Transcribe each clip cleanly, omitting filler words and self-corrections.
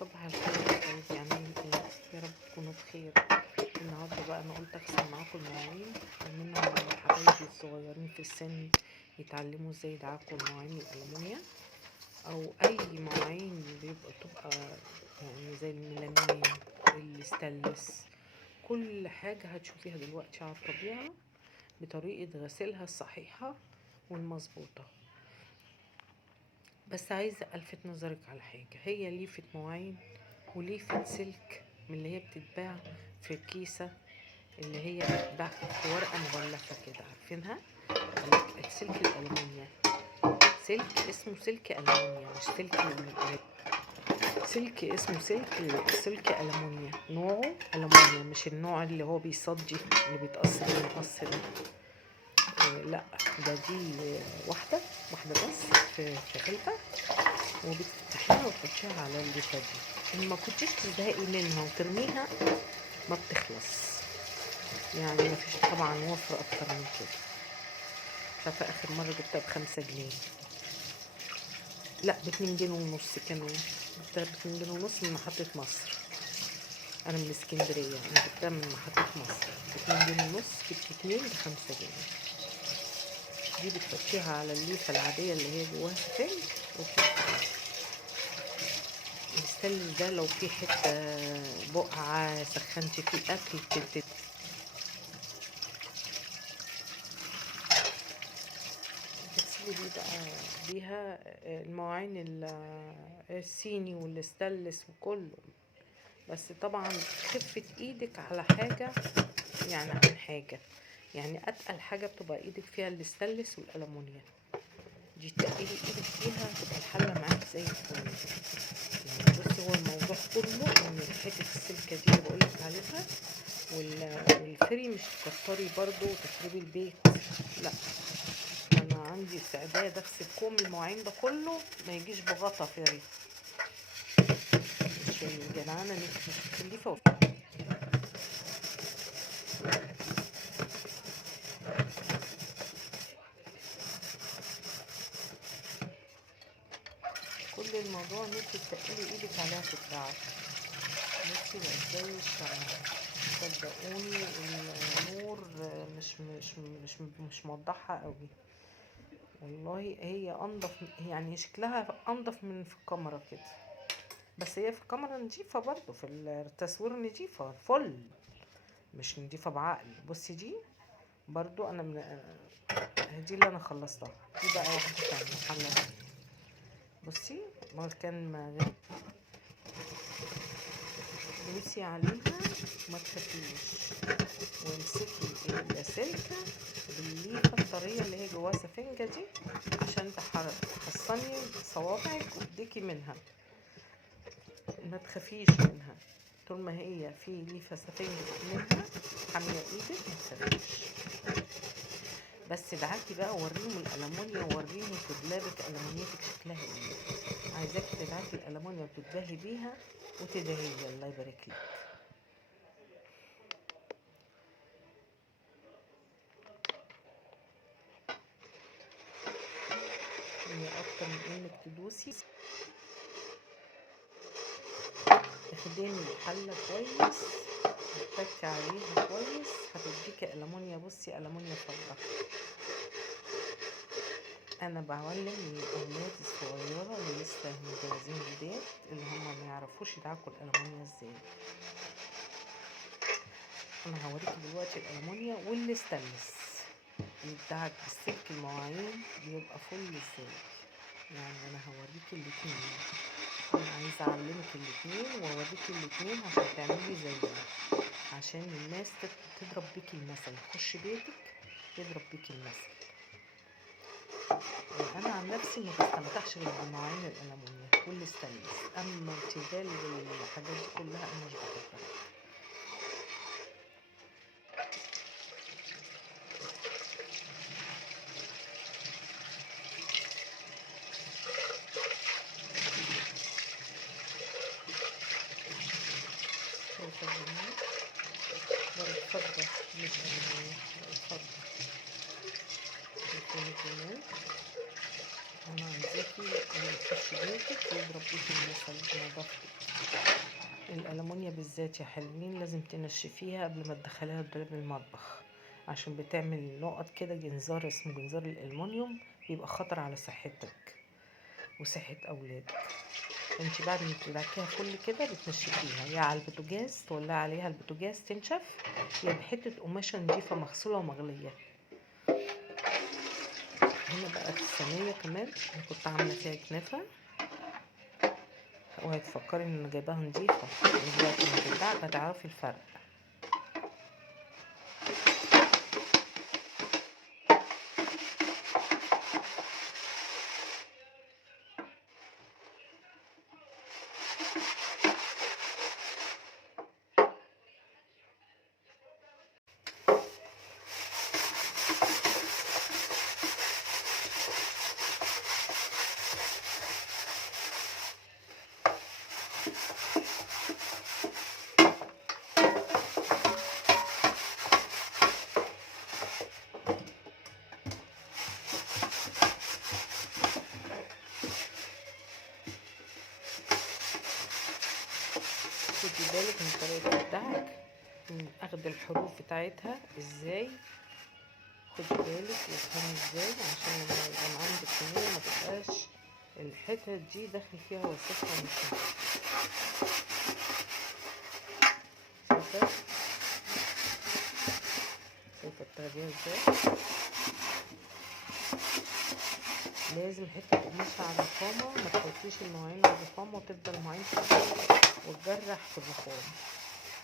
صباح الخير يا حبايبي، عاملين ايه؟ يا رب تكونوا بخير. النهارده بقى انا قلت اغسل معاكم المواعين ومنهم حبايبي الصغيرين في السن يتعلموا ازاي يدعكوا المواعين الألمونيا او اي مواعين تبقى يعني زي الميلامين، الستانلس. كل حاجة هتشوفيها دلوقتي على الطبيعة بطريقة غسيلها الصحيحة والمظبوطة. بس عايزة ألفت نظرك على حاجة، هي ليفة مواعين وليفة سلك من اللي هي بتتباع في كيسة، اللي هي بتتباع في ورقة مغلفة كده، عارفينها؟ السلك الألمونيا، سلك اسمه سلك ألمونيا، مش سلك اسمه سلك ألمونيا، نوعه ألمونيا، مش النوع اللي هو بيصدي اللي بيتقص بالمقص ده. لا، دي واحدة بس في علبة، وبتفتحيها وتحطيها على الليفة دي. ما كنتيش تزهقي منها وترميها، ما بتخلص يعني، ما فيش طبعا وفر اكتر من كده. ففي اخر مرة جبتها ب5 جنيه، لا ب2 جنيه ونص كمان. جبتها ب2 جنيه ونص من محطة مصر، انا من اسكندرية، انا جبتها من محطة مصر ب2 جنيه ونص، جبت 2 ب5 جنيه. دي بتحطيها على الليفة العادية اللي هي جواها سفنج وبتفتحيها. الستانلس ده لو في حتة بقعة سخنتي فيه اكل بتغسلي بيه بقى بيها المواعين الصيني والستانلس وكله. بس طبعا خفة ايدك على حاجة يعني عن حاجة، يعني اتقل حاجة بتبقى ايدك فيها الستانلس والألمونيا، دي تقلي ايدك فيها تبقى الحلة معاك زي الفل. يعني بصي، هو الموضوع كله ان حتة السلكة دي اللي بقولك عليها والفري، مش تكتري برضو وتخربي البيت، لا. انا عندي استعداد اغسل كوم المواعين ده كله ما يجيش بغطا فري، مش الجدعانه مش مكلفه. كل الموضوع ان انت تقلي ايدك عليها تتباع. بصي بقت زي الشمع، صدقوني. النور مش موضحها قوي والله، هي انضف، يعني شكلها انضف من في الكاميرا كده، بس هي في الكاميرا نضيفه برضو، في التصوير نضيفه فل، مش نضيفه بعقل. بصي دي برضو انا دي اللي انا خلصتها، دي بقى واحده تانية حله تانية. بصي ما كان دوسي عليها ما تخافيش، وامسكي السلكه بالليفه الطريه اللي هي جواها سفنجه دي عشان تحصني صوابعك وتديكي منها، ما تخافيش منها طول ما هي في ليفه سفنجه منها حاميه ايدك، ما تخافيش. بس ادعكي بقى ووريهم الألمونيا، ووريهم في دولابك ألمونيتك شكلها ايه. عايزاكي تدعكي الألمونيا وتتباهي بيها وتدعيلي الله يبارك لك. هي اكتر من انك تدوسي، تخدمي الحلة كويس وتتكي عليها كويس، هتديكي ألمونيا. بصي ألمونيا فضة. انا بعلم الاولاد الصغيره اللي لسه متجوزين جداد، اللي هم ما يعرفوش يدعكوا الألمونيا ازاي. انا هوريكي دلوقتي الألمونيا والستانلس بيدعك بالسلك المواعين بيبقى فل ازاي. يعني انا هوريكي الاتنين، انا عايزه اعلمك الاتنين واوريكي الاتنين عشان تعملي زيي، عشان الناس تضرب بيكي المثل، تخش بيتك تضرب بيكي المثل. انا عن نفسي ما بستمتعش غير بالمواعين الألمونيا والستانلس، اما التيفال والحاجات دي كلها انا مش بحبها. شايفه الجمال؟ بقت فضه مش ألمونيا، بقت فضه. شايفين الجمال؟ انا عايزاكي اللي يخش بيتك يضرب بيكي المثل بنظافتك. الألمونيا بالذات يا حلوين لازم تنشفيها قبل ما تدخليها الدولاب المطبخ، عشان بتعمل نقط كده، جنزار اسمه جنزار الألمونيوم، بيبقى خطر على صحتك وصحة أولادك. انت بعد ما تدعكيها فل كده بتنشفيها، يا على البوتاجاز تولعي عليها البوتاجاز تنشف، يا بحتة قماشة نضيفة مغسولة ومغلية. هنا بقى في الصينية كمان انا كنت عاملة فيها كنافة، وهتفكري ان انا جايباها نضيفة، دلوقتي لما تدعك هتعرفي الفرق. خدي بالك من طريقة الدعك، من اخد الحروف بتاعتها ازاي، خدي بالك وافهمي ازاي، عشان لما يبقى عندك كمية ما تبقاش الحتت دي داخل فيها وسخة مش شايفة شايفة بتاخديها ازاي. لازم حتة قماشة على الرخامة، ما تحطيش المواعين على الرخامة وتفضل المواعين وتجرح في الرخامة.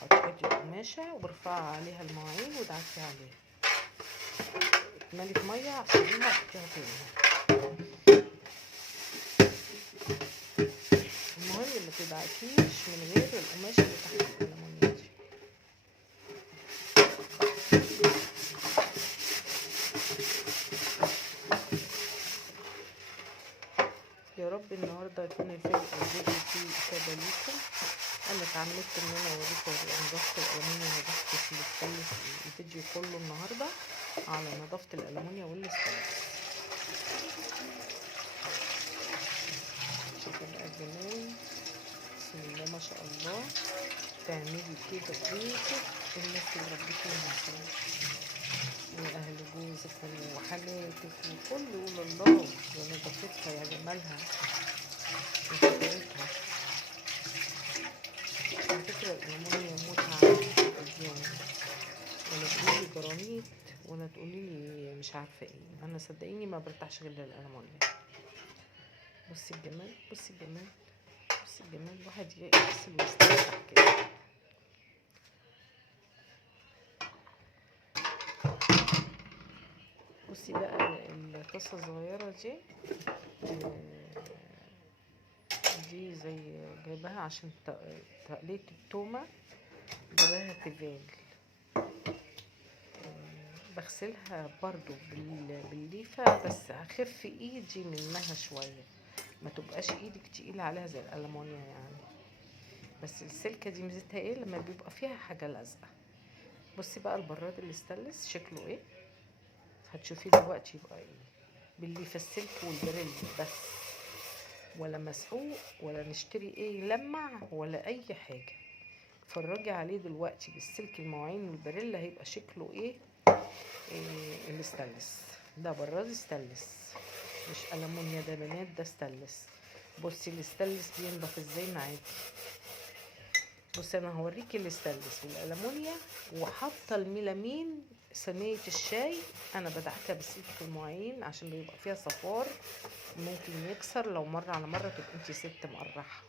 حطي حتة قماشة وارفعي عليها المواعين ودعكي عليها، اتملي مية سيبيها وحطيها تاني. المهم ما تدعكيش من غير القماشة اللي تحت الألمونيا دي. يا رب النهارده يكون الفيديو فيه افاده ليكم. انا اتعمدت ان انا اوريكم نظافه الالمونيا ونظافه الستانلس، الفيديو كله النهارده على نظافه الالمونيا والستانلس. شوفوا بقى الجمال، بسم الله ما شاء الله. تعملي كده بيتك الناس اللي ربيتيهم واهل جوزك وحماتك وكل يقول الله يا نظافتها يا جمالها وفكرتها. على فكرة الألمونيا متعة أديان، ولا تقولي جرانيت ولا تقولي مش عارفة ايه، أنا صدقيني ما برتاحش غير للألمونيا. بصي الجمال، بصي الجمال، بصي الجمال، الواحد يغسل ويستمتع كده. بصي بقى الطاسة الصغيرة دي زي جايباها عشان تقلية التومة، جايباها تيفال. بغسلها برضو بالليفة، بس هخف ايدي منها شوية، ما تبقاش ايدك تقيلة عليها زي الألمونيا يعني. بس السلكة دي ميزتها ايه؟ لما بيبقى فيها حاجة لازقة. بصي بقى البراد الاستانلس شكله ايه، هتشوفيه دلوقتي يبقى ايه. بالليفة السلك والبريل بس، ولا مسحوق ولا نشتري ايه لمع ولا اي حاجة. اتفرجي عليه دلوقتي بالسلك المواعين والبريل هيبقى شكله ايه. الاستانلس ده براد استانلس مش ألمونيا، ده بنات، ده استانلس. بصي الاستانلس بينضف ازاي معاكي. بصي انا هوريكي الاستانلس والألمونيا، وحاطه الميلامين صينيه الشاي انا بدعكها بسلك المواعين عشان بيبقى فيها صفار ممكن يكسر، لو مره على مره تبقى انتي ست مقرحه.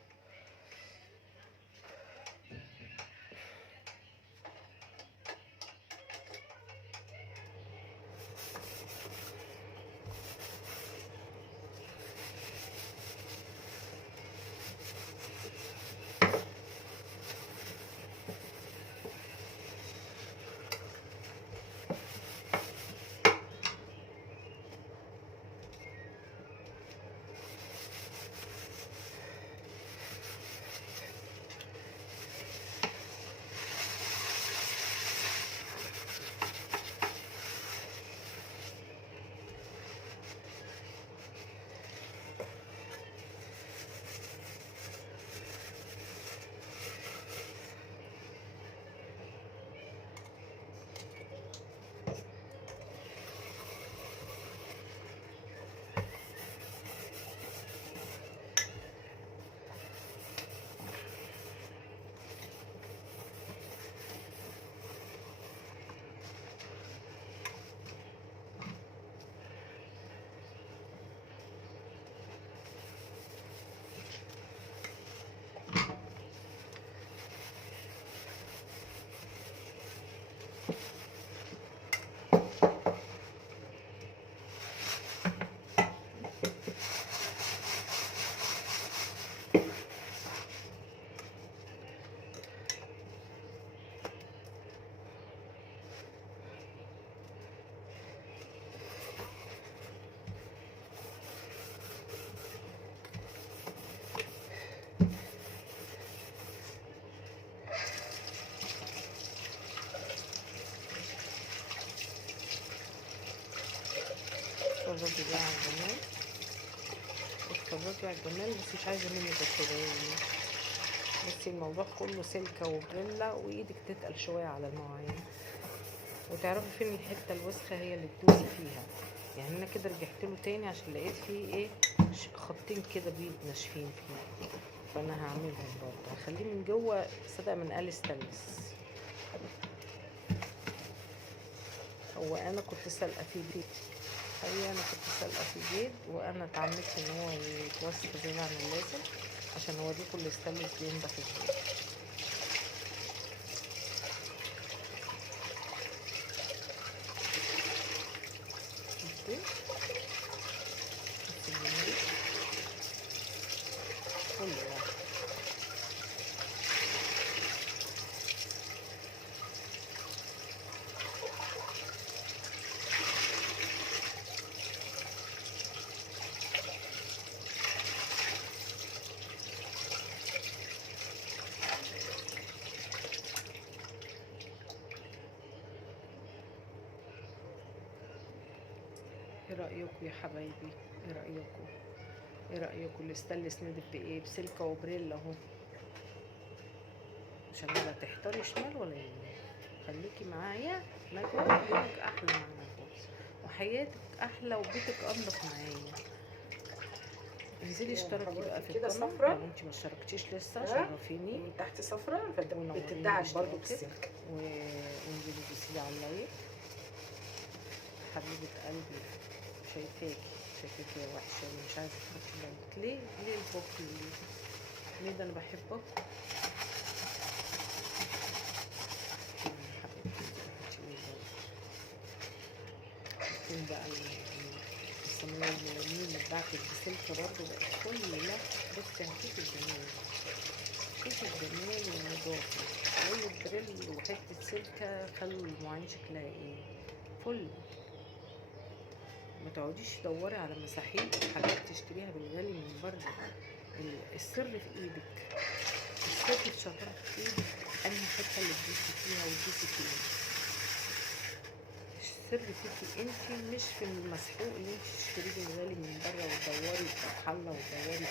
تتفرجي على الجمال، بس مش عايزه منك كده يعني. بصي الموضوع كله سلكه وبريلا، وايدك تتقل شويه على المواعين، وتعرفي فين الحته الوسخه هي اللي تدوسي فيها. يعني انا كده رجعت له تاني عشان لقيت فيه ايه، خطين كده بيض ناشفين فيه، فانا هعملهم برضه، هخليه من جوه صدق من قال استانلس. هو انا كنت سالقه فيه بيض، حقيقة انا كنت سالقه فيه بيض، وانا اتعمدت ان هو يتوسخ زيادة عن اللازم عشان هو دي كل استانلس بينضف ازاي. بصي بصي الجمال كله واحد. ايه رأيكم يا حبايبي؟ ايه رأيكم؟ ايه رأيكم الاستانلس ندب بايه؟ بسلكة وبريل اهو، عشان ولا تحتاري شمال ولا يمين. خليكي معايا نجوى، يومك احلى مع نجوى، وحياتك احلى، وبيتك انضف معايا. انزلي اشتركي بقى في كده القناه صفرة، لو انت ما اشتركتيش لسه، شرفيني. ومن تحت صفرة ونوريني بتدعك برضو باشتراكك، بالسلك. وانزلي دوسيلي على اللايك. حبيبة قلبي، شايفاكي شايفاكي يا وحشة اللي مش عايزة تحطي لايك. ليه البوك ليه ده؟ انا بحبك يا حبيبتي. انت بتحطي لي لايك. فين بقى الصينية الميلامين بتاعتك بسلكة برضه بقت فل. لا بصي هشوف الجمال، شوفي الجمال والنظافة، شوية بريل وحتة سلكة خلوا المواعين شكلها ايه، فل. ما تقعديش تدوري على مساحيق وحاجات تشتريها بالغالي من بره. السر في ايدك، السر في شطارة في ايدك، انهي حتة اللي تدوسي فيها وتدوسي فيها. السر فيكي انت، مش في المسحوق اللي انت تشتريه بالغالي من بره، وتدوري في محلة، وتدوري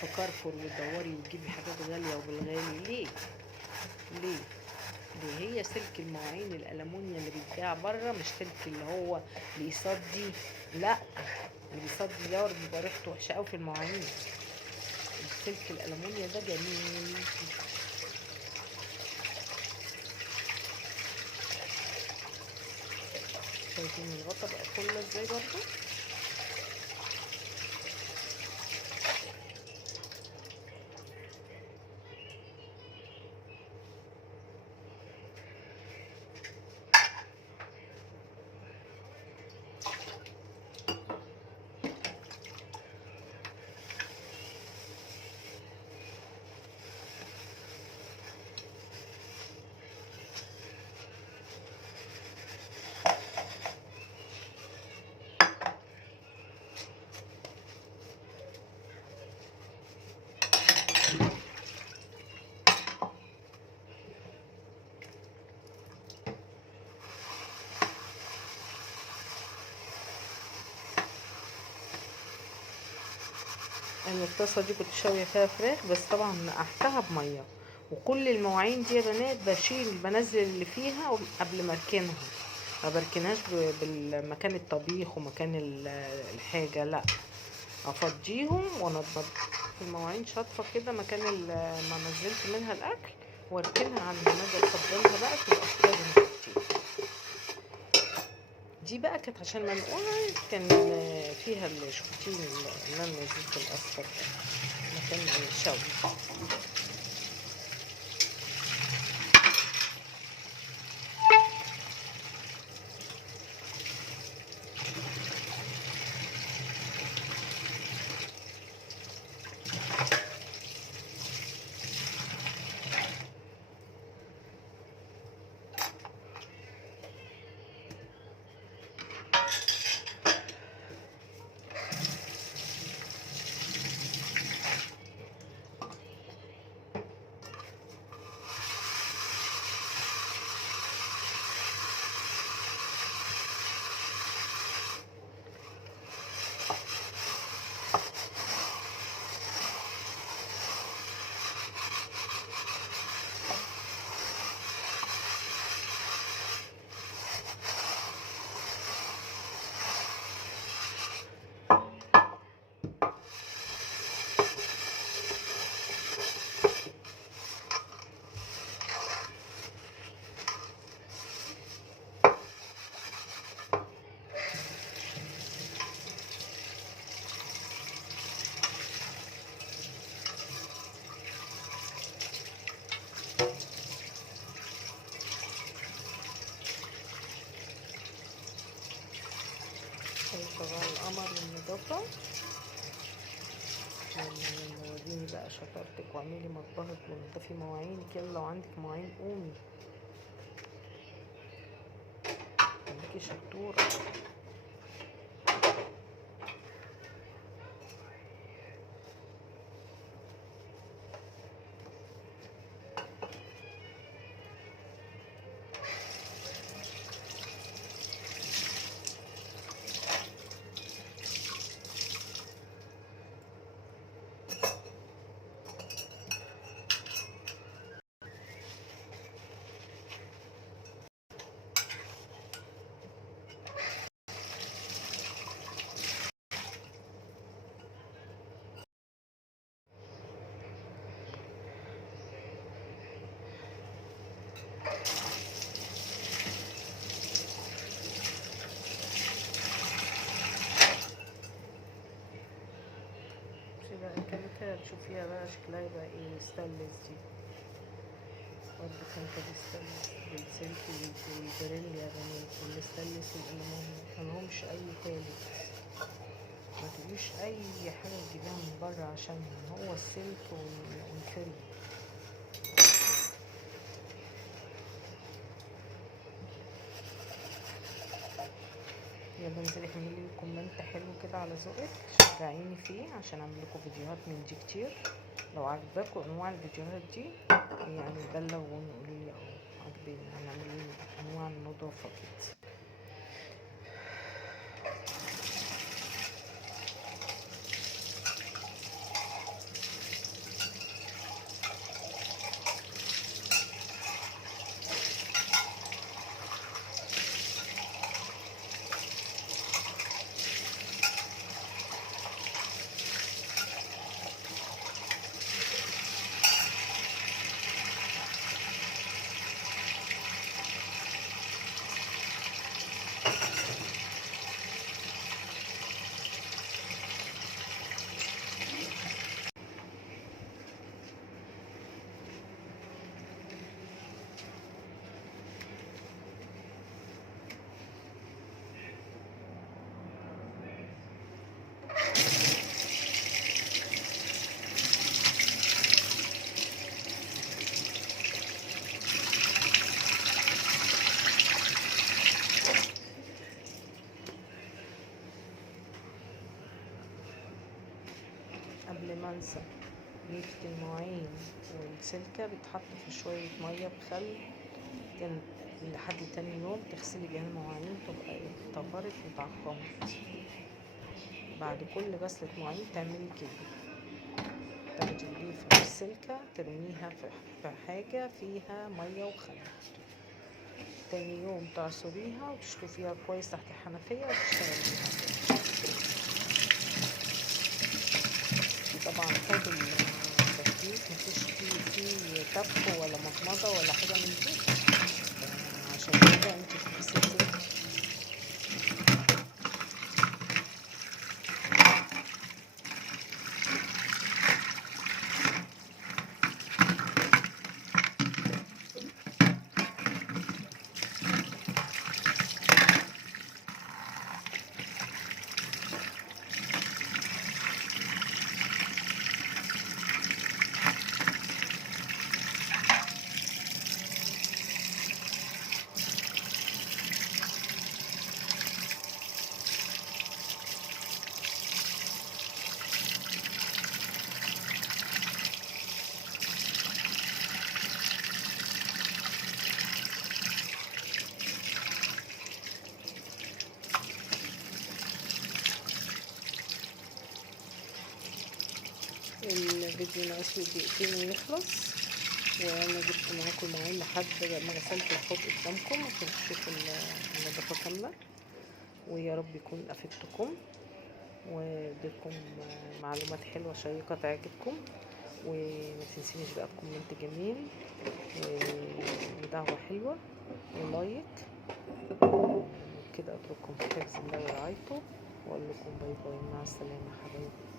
في كارفور، وتدوري وتجيبي حاجات غالية وبالغالي. ليه هي سلك المواعين الألمونيا اللي بيتباع بره، مش سلك اللي هو بيصدي. لا، اللي بيصدي ده بيبقى ريحته وحشة قوي في المواعين. السلك الألمونيا ده جميل. شايفين الغطا بقى كله ازاي برضه؟ انا الطاسه دي كنت شاويه فيها فراخ، بس طبعا نقعتها بميه. وكل المواعين دي يا بنات بنزل اللي فيها قبل ما اركنها. ما بركنهاش بالمكان الطبيخ ومكان الحاجه، لا، افضيهم وانضف المواعين شاطفه كده مكان ما نزلت منها الاكل، واركنها عند ما اجي افضلها بقى تبقى فاضيه مغطيه. دي بقى كانت عشان منقوعه، كان فيها الشوكتين اللي انا نزلت الاصفر ده مكان الشوي. النظافة. يلا وريني بقى شطارتك واعملي مطبخك ونضفي مواعينك. يلا لو عندك مواعين قومي، خليكي شطورة. بقى كده تشوفيها بقى شكلها يبقى ايه. ستانلس دي برضه كان كده ستانلس بالسلك والبريل يا بنات، والستانلس والألمونيوم ملهمش أي تالت. ما تقوليش أي حاجة تجيبيها من بره عشان هو السلك والفري. يلا انزلي اعملي كومنت حلو كده على ذوقك، شجعيني فيه عشان اعمل لكم فيديوهات من دي كتير. لو عجباكم انواع الفيديوهات دي يعني بلغوني وقولي لي عجباني، هنعمل انواع النظافه كده. قبل ما انسى، ليفة المواعين والسلكة بتحط في شوية مية بخل لحد تاني يوم تغسلي بيها المواعين تبقى طهرت وتعقمت. بعد كل غسلة مواعين تعملي كده، تاخدي الليفة والسلكة ترميها في حاجة فيها مية وخل. تاني يوم تعصريها وتشطفيها كويس تحت الحنفية وتشتغليها. طبعا حوض التكييف مفيش فيه تبخ ولا مضمضة ولا حاجة من دي، عشان كده انت بتغسلي. الفيديو ناقص له دقيقتين ويخلص، وانا جبت معاكم المواعين لحد ما غسلت الحوض قدامكم عشان تشوفوا النظافه كامله. ويا رب يكون افدتكم واديتكم معلومات حلوه شيقه تعجبكم. وما تنسينيش بقى بكومنت جميل ودعوه حلوه ولايك. كده اترككم في حفظ الله ورعايته واقول لكم باي باي، مع السلامه حبايبي.